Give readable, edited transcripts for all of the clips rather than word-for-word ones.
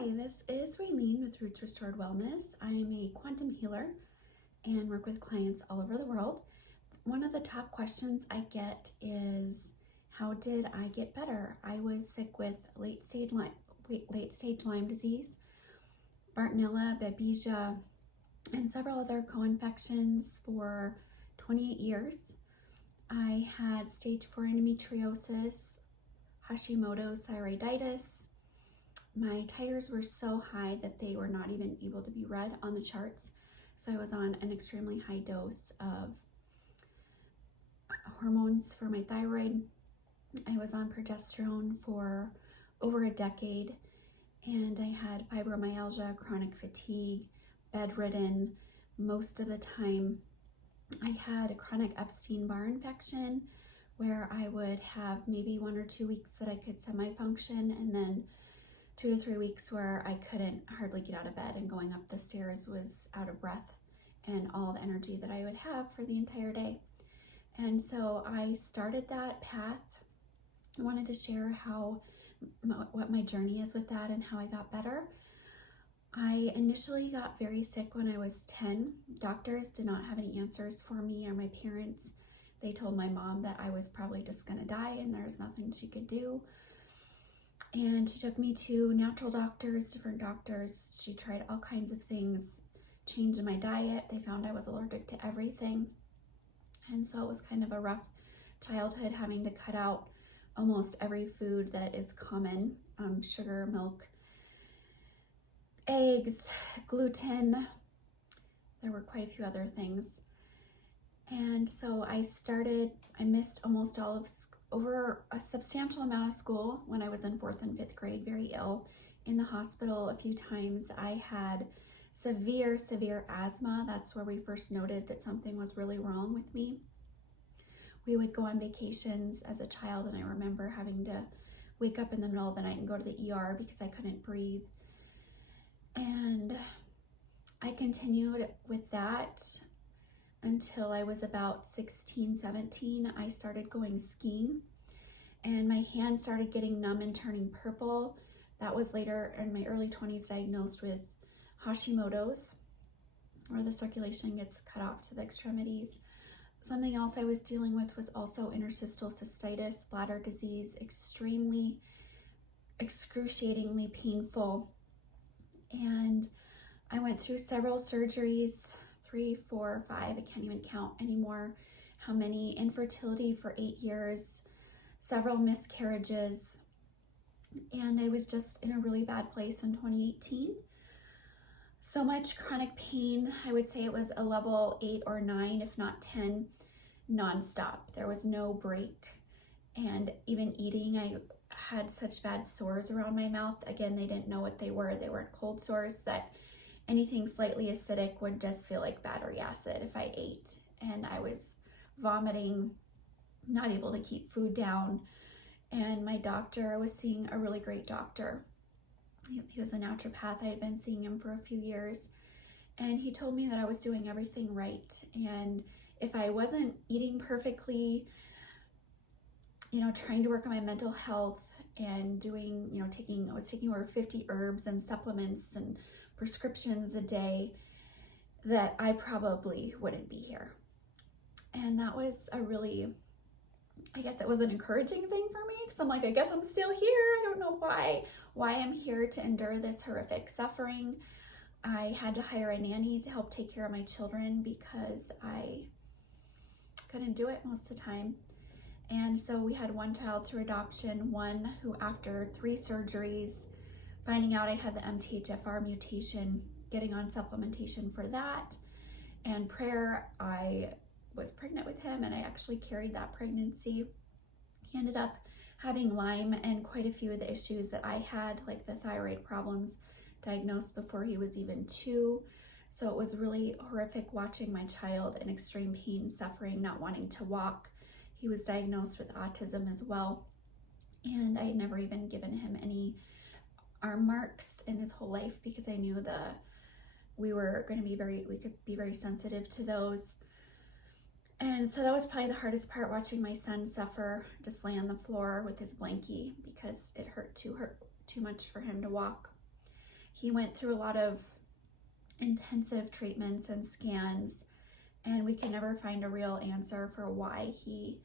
Hi, this is Raylene with Roots Restored Wellness. I am a quantum healer and work with clients all over the world. One of the top questions I get is, how did I get better? I was sick with late stage Lyme disease, Bartonella, babesia, and several other co-infections for 28 years. I had stage 4 endometriosis, Hashimotos Thyroiditis. My titers were so high that they were not even able to be read on the charts. So I was on an extremely high dose of hormones for my thyroid. I was on progesterone for over a decade, and I had fibromyalgia, chronic fatigue, bedridden most of the time. I had a chronic Epstein-Barr infection where I would have maybe 1 or 2 weeks that I could semi-function, and then 2 to 3 weeks where I couldn't hardly get out of bed, and going up the stairs was out of breath and all the energy that I would have for the entire day. And so I started that path. I wanted to share what my journey is with that and how I got better. I initially got very sick when I was 10. Doctors did not have any answers for me or my parents. They told my mom that I was probably just gonna die and there was nothing she could do. And she took me to natural doctors, different doctors. She tried all kinds of things, changed my diet. They found I was allergic to everything. And so it was kind of a rough childhood, having to cut out almost every food that is common, sugar, milk, eggs, gluten. There were quite a few other things. And so I missed almost all of over a substantial amount of school when I was in 4th and 5th grade, very ill, in the hospital a few times. I had severe asthma. That's where we first noted that something was really wrong with me. We would go on vacations as a child, and I remember having to wake up in the middle of the night and go to the ER because I couldn't breathe. And I continued with that until I was about 16, 17. I started going skiing, and my hands started getting numb and turning purple. That was later in my early 20s diagnosed with Hashimoto's, where the circulation gets cut off to the extremities. Something else I was dealing with was also interstitial cystitis, bladder disease, extremely, excruciatingly painful. And I went through several surgeries, 3, 4, 5, I can't even count anymore how many, infertility for 8 years, several miscarriages, and I was just in a really bad place in 2018. So much chronic pain. I would say it was a level 8 or 9, if not 10, nonstop. There was no break. And even eating, I had such bad sores around my mouth. Again, they didn't know what they were. They weren't cold sores, that anything slightly acidic would just feel like battery acid if I ate. And I was vomiting, not able to keep food down. And my doctor, I was seeing a really great doctor. He was a naturopath. I had been seeing him for a few years. And he told me that I was doing everything right. And if I wasn't eating perfectly, trying to work on my mental health and doing, I was taking over 50 herbs and supplements and prescriptions a day, that I probably wouldn't be here. And that was I guess it was an encouraging thing for me, because I'm like, I guess I'm still here. I don't know why I'm here to endure this horrific suffering. I had to hire a nanny to help take care of my children because I couldn't do it most of the time. And so we had one child through adoption, one who, after 3 surgeries, finding out I had the MTHFR mutation, getting on supplementation for that, and prayer, I was pregnant with him, and I actually carried that pregnancy. He ended up having Lyme and quite a few of the issues that I had, like the thyroid problems, diagnosed before he was even 2. So it was really horrific watching my child in extreme pain, suffering, not wanting to walk. He was diagnosed with autism as well, and I had never even given him any arm marks in his whole life because I knew we could be very sensitive to those. And so that was probably the hardest part, watching my son suffer, just lay on the floor with his blankie because it hurt too much for him to walk. he went through a lot of intensive treatments and scans, and we could never find a real answer for why he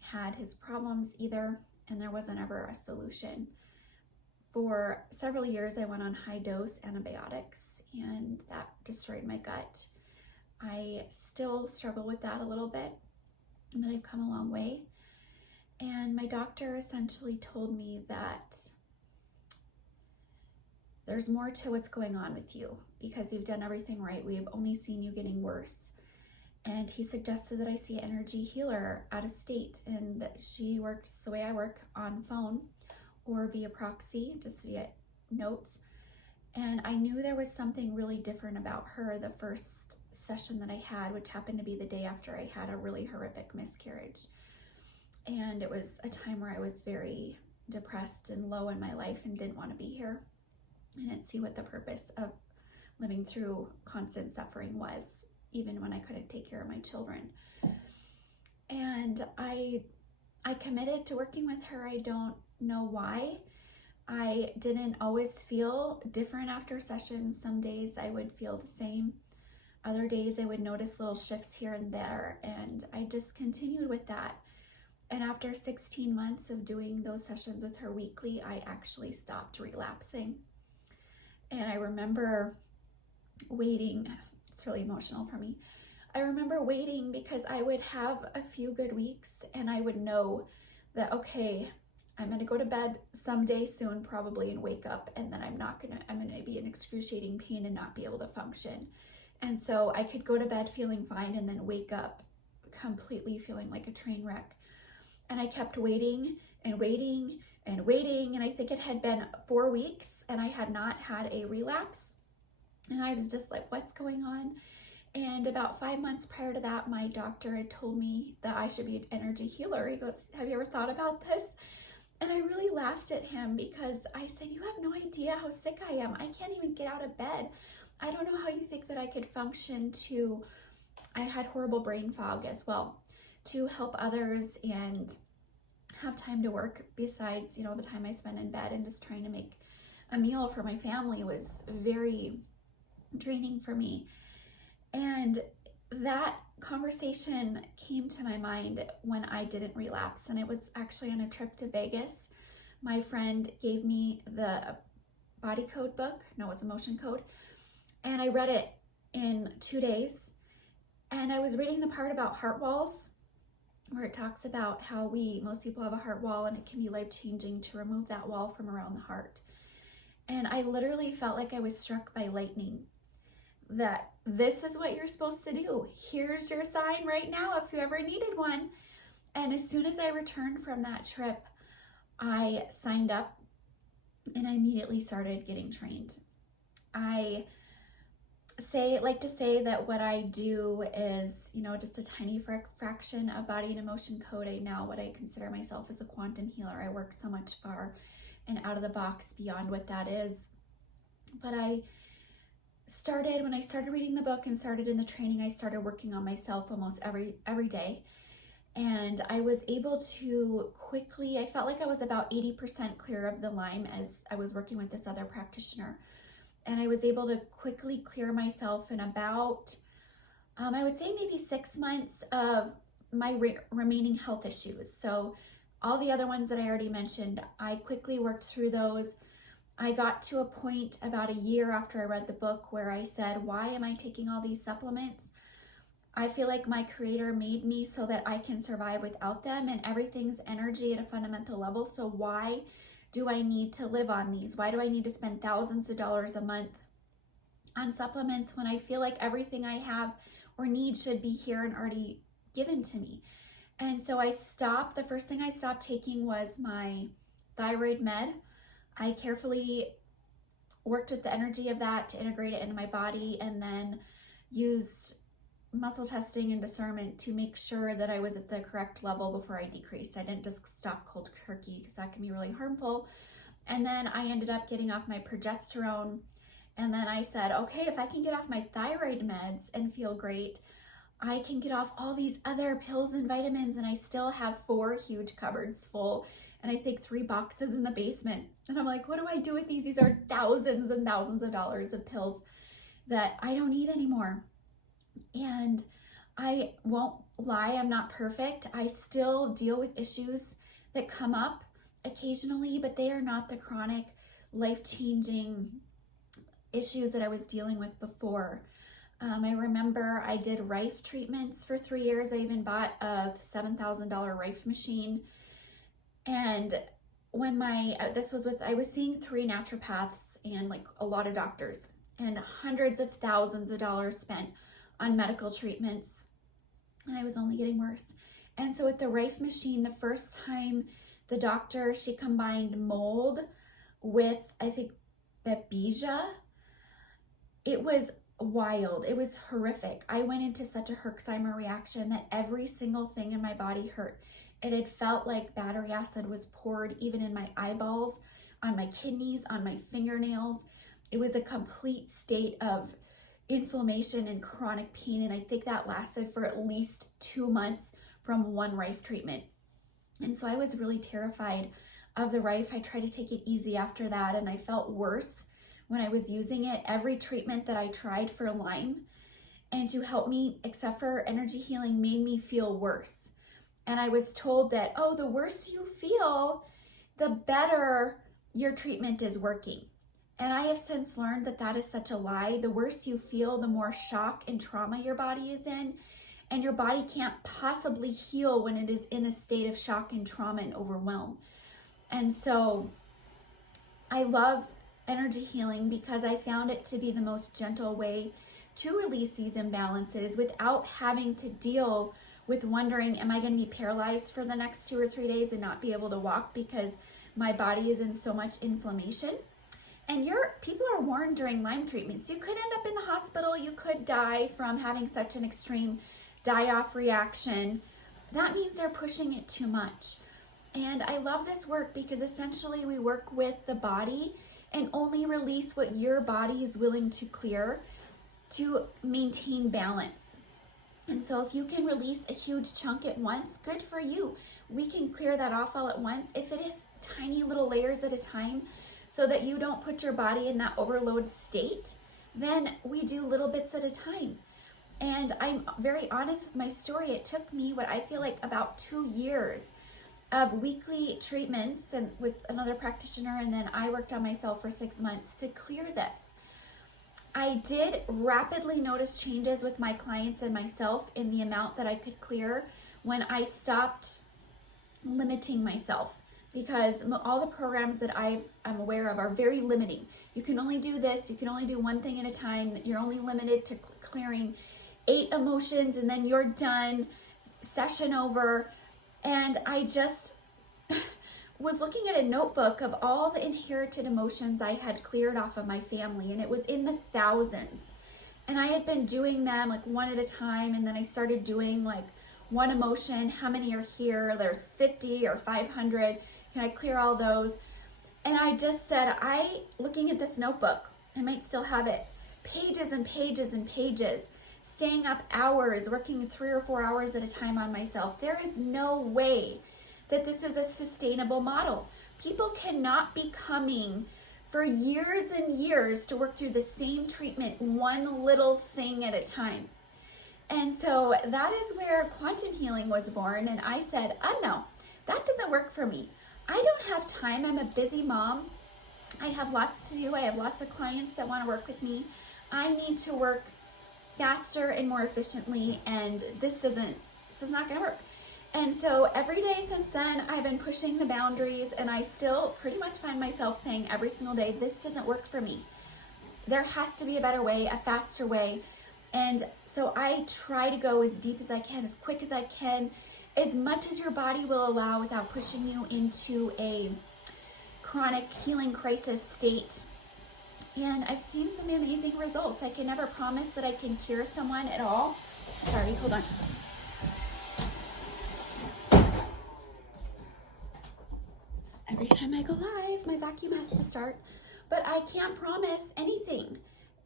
had his problems either, and there wasn't ever a solution. For several years, I went on high-dose antibiotics, and that destroyed my gut. I still struggle with that a little bit, but I've come a long way. And my doctor essentially told me that there's more to what's going on with you because you've done everything right. We have only seen you getting worse. And he suggested that I see an energy healer out of state, and that she works the way I work, on the phone or via proxy, just via notes. And I knew there was something really different about her the first session that I had, which happened to be the day after I had a really horrific miscarriage. And it was a time where I was very depressed and low in my life and didn't want to be here. I didn't see what the purpose of living through constant suffering was, even when I couldn't take care of my children. And I committed to working with her. I don't know why. I didn't always feel different after sessions. Some days I would feel the same. Other days I would notice little shifts here and there, and I just continued with that. And after 16 months of doing those sessions with her weekly, I actually stopped relapsing. And I remember waiting. It's really emotional for me. I remember waiting because I would have a few good weeks and I would know that, okay, I'm going to go to bed someday soon probably and wake up, and then I'm going to be in excruciating pain and not be able to function. And so I could go to bed feeling fine and then wake up completely feeling like a train wreck. And I kept waiting and waiting and waiting, and I think it had been 4 weeks and I had not had a relapse. And I was just like, what's going on? And about 5 months prior to that, my doctor had told me that I should be an energy healer. He goes, have you ever thought about this? And I really laughed at him because I said, you have no idea how sick I am. I can't even get out of bed. I don't know how you think that I could function I had horrible brain fog as well, to help others and have time to work besides, the time I spend in bed, and just trying to make a meal for my family was very draining for me. And that conversation came to my mind when I didn't relapse, and it was actually on a trip to Vegas. My friend gave me the body code book. No, it was emotion code. And I read it in 2 days. And I was reading the part about heart walls, where it talks about how most people have a heart wall, and it can be life-changing to remove that wall from around the heart. And I literally felt like I was struck by lightning, that this is what you're supposed to do. Here's your sign right now if you ever needed one. And as soon as I returned from that trip, I signed up and I immediately started getting trained. I like to say that what I do is, just a tiny fraction of body and emotion code. What I consider myself as a quantum healer. I work so much far and out of the box beyond what that is. But when I started reading the book and started in the training, I started working on myself almost every day. And I was able to quickly, I felt like I was about 80% clear of the Lyme as I was working with this other practitioner. And I was able to quickly clear myself in about, I would say maybe 6 months of my remaining health issues. So all the other ones that I already mentioned, I quickly worked through those. I got to a point about a year after I read the book where I said, why am I taking all these supplements? I feel like my creator made me so that I can survive without them, and everything's energy at a fundamental level. So why do I need to live on these? Why do I need to spend thousands of dollars a month on supplements when I feel like everything I have or need should be here and already given to me? And so the first thing I stopped taking was my thyroid med. I carefully worked with the energy of that to integrate it into my body, and then used muscle testing and discernment to make sure that I was at the correct level before I decreased. I didn't just stop cold turkey because that can be really harmful. And then I ended up getting off my progesterone. And then I said, okay, if I can get off my thyroid meds and feel great, I can get off all these other pills and vitamins, and I still have 4 huge cupboards full and I think 3 boxes in the basement. And I'm like, what do I do with these? These are thousands and thousands of dollars of pills that I don't need anymore. And I won't lie, I'm not perfect. I still deal with issues that come up occasionally, but they are not the chronic, life-changing issues that I was dealing with before. I remember I did Rife treatments for 3 years. I even bought a $7,000 Rife machine. And when I was seeing 3 naturopaths and like a lot of doctors, and hundreds of thousands of dollars spent on medical treatments. And I was only getting worse. And so with the Rife machine, the first time the doctor, she combined mold with, I think, babesia. It was wild. It was horrific. I went into such a Herxheimer reaction that every single thing in my body hurt. It had felt like battery acid was poured even in my eyeballs, on my kidneys, on my fingernails. It was a complete state of inflammation and chronic pain, and I think that lasted for at least 2 months from one Rife treatment. And so I was really terrified of the Rife. I tried to take it easy after that, and I felt worse when I was using it. Every treatment that I tried for Lyme and to help me, except for energy healing, made me feel worse. And I was told that, oh, the worse you feel, the better your treatment is working. And I have since learned that that is such a lie. The worse you feel, the more shock and trauma your body is in. And your body can't possibly heal when it is in a state of shock and trauma and overwhelm. And so I love energy healing because I found it to be the most gentle way to release these imbalances without having to deal with wondering, am I going to be paralyzed for the next 2 or 3 days and not be able to walk because my body is in so much inflammation? And people are warned during Lyme treatments. You could end up in the hospital. You could die from having such an extreme die-off reaction. That means they're pushing it too much. And I love this work because essentially we work with the body and only release what your body is willing to clear to maintain balance. And so if you can release a huge chunk at once, good for you. We can clear that off all at once. If it is tiny little layers at a time, so that you don't put your body in that overload state, then we do little bits at a time. And I'm very honest with my story. It took me what I feel like about 2 years of weekly treatments and with another practitioner, and then I worked on myself for 6 months to clear this. I did rapidly notice changes with my clients and myself in the amount that I could clear when I stopped limiting myself, because all the programs that I'm aware of are very limiting. You can only do this, you can only do one thing at a time, you're only limited to clearing 8 emotions and then you're done, session over. And I just was looking at a notebook of all the inherited emotions I had cleared off of my family, and it was in the thousands. And I had been doing them like one at a time, and then I started doing like one emotion, how many are here? There's 50 or 500. Can I clear all those? And I just said, looking at this notebook, I might still have it, pages and pages and pages, staying up hours, working 3 or 4 hours at a time on myself. There is no way that this is a sustainable model. People cannot be coming for years and years to work through the same treatment, one little thing at a time. And so that is where quantum healing was born. And I said, no, that doesn't work for me. I don't have time. I'm a busy mom. I have lots to do. I have lots of clients that want to work with me. I need to work faster and more efficiently, and this is not going to work. And so every day since then, I've been pushing the boundaries, and I still pretty much find myself saying every single day, this doesn't work for me. There has to be a better way, a faster way. And so I try to go as deep as I can, as quick as I can, as much as your body will allow without pushing you into a chronic healing crisis state. And I've seen some amazing results. I can never promise that I can cure someone at all. Sorry, hold on. Every time I go live, my vacuum has to start. But I can't promise anything.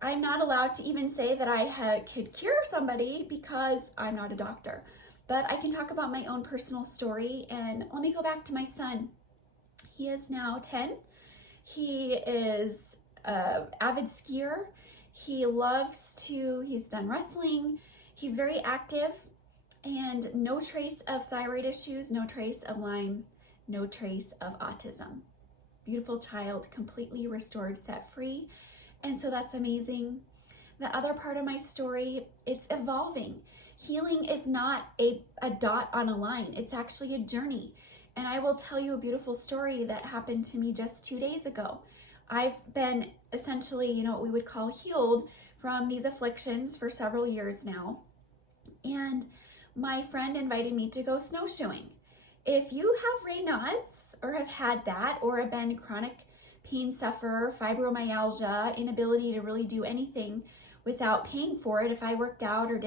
I'm not allowed to even say that I could cure somebody because I'm not a doctor. But I can talk about my own personal story. And let me go back to my son. He is now 10. He is an avid skier. He's done wrestling. He's very active, and no trace of thyroid issues, no trace of Lyme, no trace of autism. Beautiful child, completely restored, set free. And so that's amazing. The other part of my story, it's evolving. Healing is not a dot on a line. It's actually a journey. And I will tell you a beautiful story that happened to me just 2 days ago. I've been essentially, what we would call healed from these afflictions for several years now. And my friend invited me to go snowshoeing. If you have Raynaud's or have had that, or have been chronic pain sufferer, fibromyalgia, inability to really do anything without paying for it, if I worked out or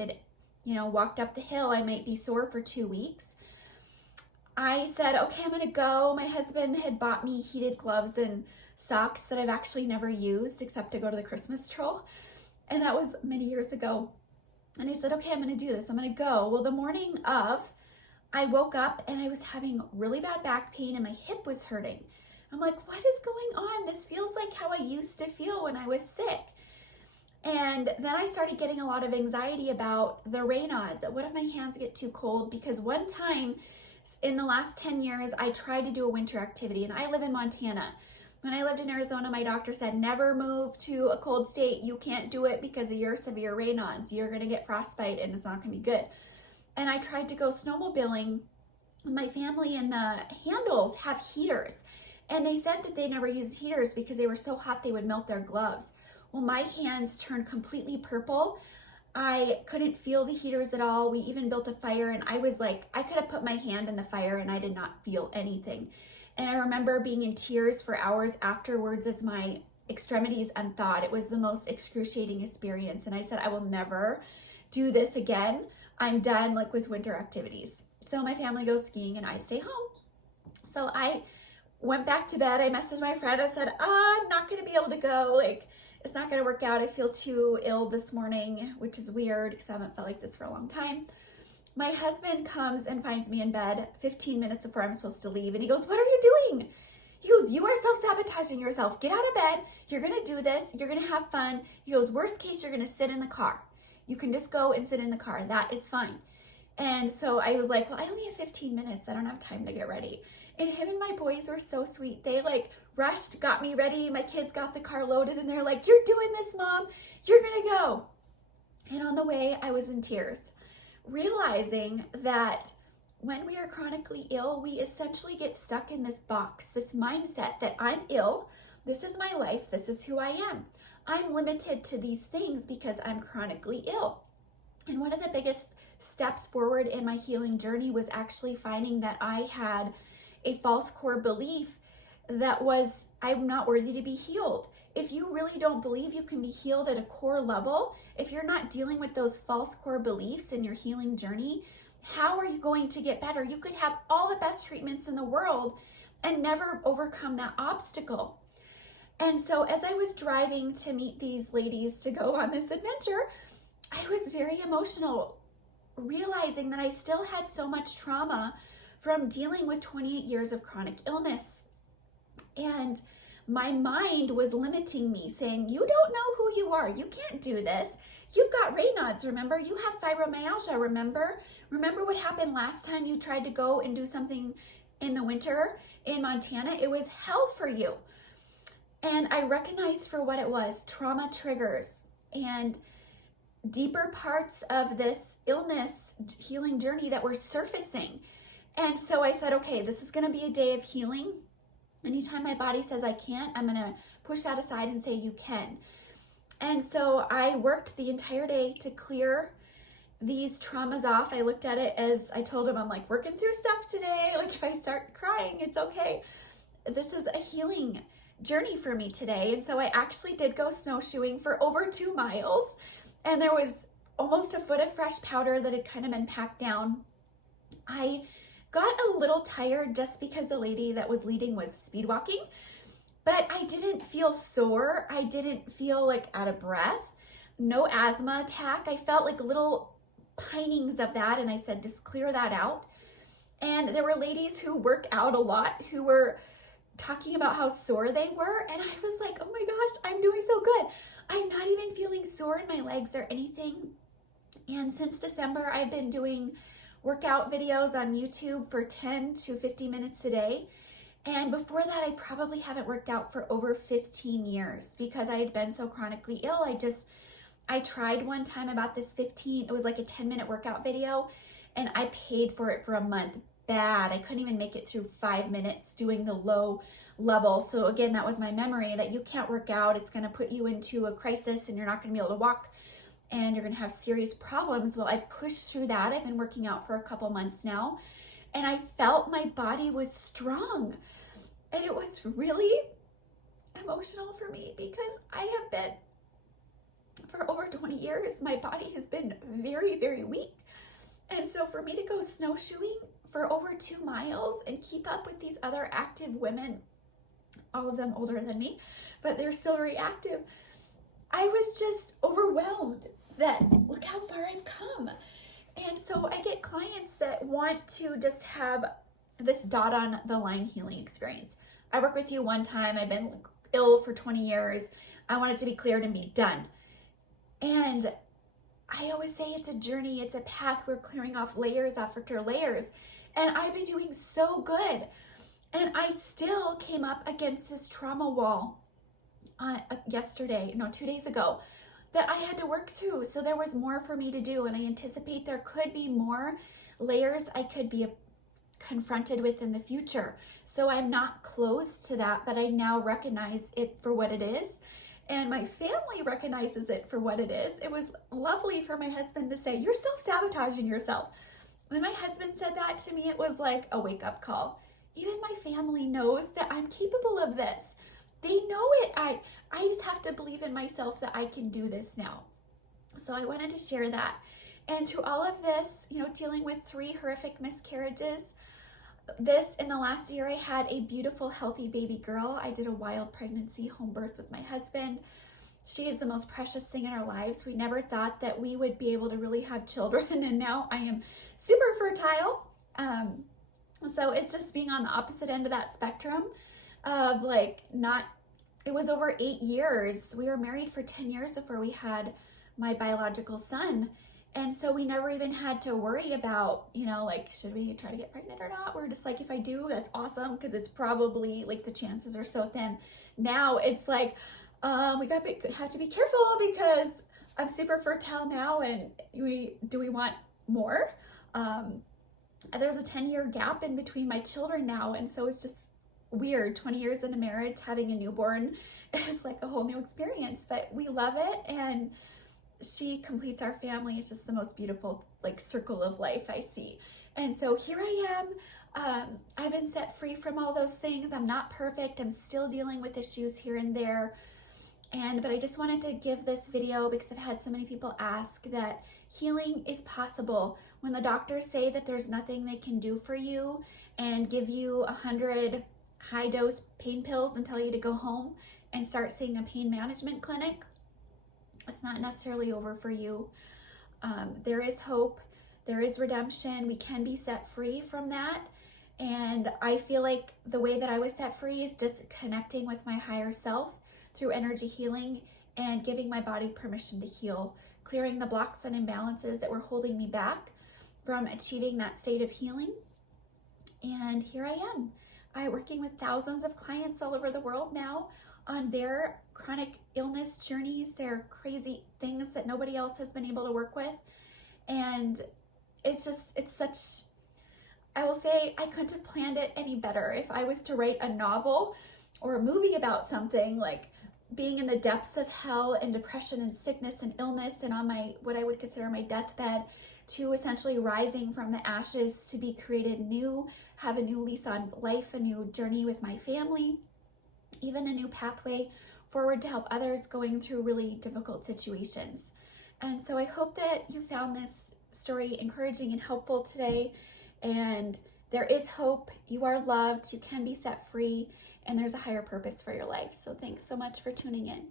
walked up the hill, I might be sore for 2 weeks. I said, okay, I'm gonna go. My husband had bought me heated gloves and socks that I've actually never used except to go to the Christmas stroll. And that was many years ago. And I said, okay, I'm gonna do this. I'm gonna go. Well, the morning of, I woke up and I was having really bad back pain and my hip was hurting. I'm like, what is going on? This feels like how I used to feel when I was sick. And then I started getting a lot of anxiety about the Raynaud's. What if my hands get too cold? Because one time in the last 10 years, I tried to do a winter activity, and I live in Montana. When I lived in Arizona, my doctor said, never move to a cold state. You can't do it because of your severe Raynaud's. You're gonna get frostbite and it's not gonna be good. And I tried to go snowmobiling with my family, and the handles have heaters. And they said that they never used heaters because they were so hot they would melt their gloves. Well, my hands turned completely purple. I couldn't feel the heaters at all. We even built a fire, and I was like, I could have put my hand in the fire and I did not feel anything. And I remember being in tears for hours afterwards as my extremities unthawed. It was the most excruciating experience. And I said, I will never do this again. I'm done with winter activities. So my family goes skiing and I stay home. So I went back to bed. I messaged my friend. I said, I'm not going to be able to go. It's not going to work out. I feel too ill this morning, which is weird because I haven't felt like this for a long time. My husband comes and finds me in bed 15 minutes before I'm supposed to leave. And he goes, what are you doing? He goes, you are self-sabotaging yourself. Get out of bed. You're going to do this. You're going to have fun. He goes, worst case, you're going to sit in the car. You can just go and sit in the car. That is fine. And so I was like, well, I only have 15 minutes. I don't have time to get ready. And him and my boys were so sweet. They rushed, got me ready. My kids got the car loaded and they're like, you're doing this, Mom. You're going to go. And on the way, I was in tears, realizing that when we are chronically ill, we essentially get stuck in this box, this mindset that I'm ill. This is my life. This is who I am. I'm limited to these things because I'm chronically ill. And one of the biggest steps forward in my healing journey was actually finding that I had a false core belief that was, I'm not worthy to be healed. If you really don't believe you can be healed at a core level, if you're not dealing with those false core beliefs in your healing journey, how are you going to get better? You could have all the best treatments in the world and never overcome that obstacle. And so as I was driving to meet these ladies to go on this adventure, I was very emotional, realizing that I still had so much trauma from dealing with 28 years of chronic illness. And my mind was limiting me, saying, you don't know who you are. You can't do this. You've got Raynaud's, remember? You have fibromyalgia, remember? Remember what happened last time you tried to go and do something in the winter in Montana? It was hell for you. And I recognized for what it was, trauma triggers and deeper parts of this illness healing journey that were surfacing. And so I said, okay, this is going to be a day of healing. Anytime my body says I can't, I'm going to push that aside and say you can. And so I worked the entire day to clear these traumas off. I looked at it as I told him, I'm working through stuff today. If I start crying, it's okay. This is a healing journey for me today. And so I actually did go snowshoeing for over 2 miles. And there was almost a foot of fresh powder that had kind of been packed down. I got a little tired just because the lady that was leading was speed walking, but I didn't feel sore. I didn't feel out of breath, no asthma attack. I felt little pinings of that. And I said, just clear that out. And there were ladies who work out a lot who were talking about how sore they were. And I was like, oh my gosh, I'm doing so good. I'm not even feeling sore in my legs or anything. And since December, I've been doing workout videos on YouTube for 10 to 50 minutes a day. And before that, I probably haven't worked out for over 15 years because I had been so chronically ill. I tried one time about this it was like a 10-minute workout video, and I paid for it for a month. Bad. I couldn't even make it through 5 minutes doing the low level. So again, that was my memory that you can't work out. It's going to put you into a crisis and you're not going to be able to walk and you're going to have serious problems. Well, I've pushed through that. I've been working out for a couple months now, and I felt my body was strong. And it was really emotional for me because I have been, for over 20 years, my body has been very, very weak. And so for me to go snowshoeing for over 2 miles and keep up with these other active women, all of them older than me, but they're still very active, I was just overwhelmed that look how far I've come. And so I get clients that want to just have this dot on the line healing experience. I work with you one time. I've been ill for 20 years. I want it to be cleared and be done. And I always say it's a journey. It's a path. We're clearing off layers after layers. And I've been doing so good. And I still came up against this trauma wall 2 days ago that I had to work through. So there was more for me to do. And I anticipate there could be more layers I could be confronted with in the future. So I'm not close to that, but I now recognize it for what it is. And my family recognizes it for what it is. It was lovely for my husband to say, you're self-sabotaging yourself. When my husband said that to me, it was like a wake-up call. Even my family knows that I'm capable of this. They know it. I just have to believe in myself that I can do this now. So I wanted to share that. And through all of this, dealing with 3 horrific miscarriages, in the last year, I had a beautiful, healthy baby girl. I did a wild pregnancy, home birth with my husband. She is the most precious thing in our lives. We never thought that we would be able to really have children, and now I am super fertile. So it's just being on the opposite end of that spectrum of it was over 8 years. We were married for 10 years before we had my biological son. And so we never even had to worry about, should we try to get pregnant or not? We're just like, if I do, that's awesome, because it's probably the chances are so thin. Now it's we have to be careful because I'm super fertile now, and do we want more? There's a 10-year gap in between my children now, and so it's just weird. 20 years into marriage, having a newborn is like a whole new experience, but we love it, and she completes our family. It's just the most beautiful circle of life I see. And so here I am. I've been set free from all those things. I'm not perfect. I'm still dealing with issues here and there. But I just wanted to give this video because I've had so many people ask that healing is possible. When the doctors say that there's nothing they can do for you and give you 100 high-dose pain pills and tell you to go home and start seeing a pain management clinic, it's not necessarily over for you. There is hope. There is redemption. We can be set free from that. And I feel like the way that I was set free is just connecting with my higher self through energy healing and giving my body permission to heal, clearing the blocks and imbalances that were holding me back from achieving that state of healing. And here I am. I'm working with thousands of clients all over the world now on their chronic illness journeys, their crazy things that nobody else has been able to work with. And I will say I couldn't have planned it any better. If I was to write a novel or a movie about something, like being in the depths of hell and depression and sickness and illness and on what I would consider my deathbed, to essentially rising from the ashes to be created new, have a new lease on life, a new journey with my family, even a new pathway forward to help others going through really difficult situations. And so I hope that you found this story encouraging and helpful today. And there is hope. You are loved. You can be set free. And there's a higher purpose for your life. So thanks so much for tuning in.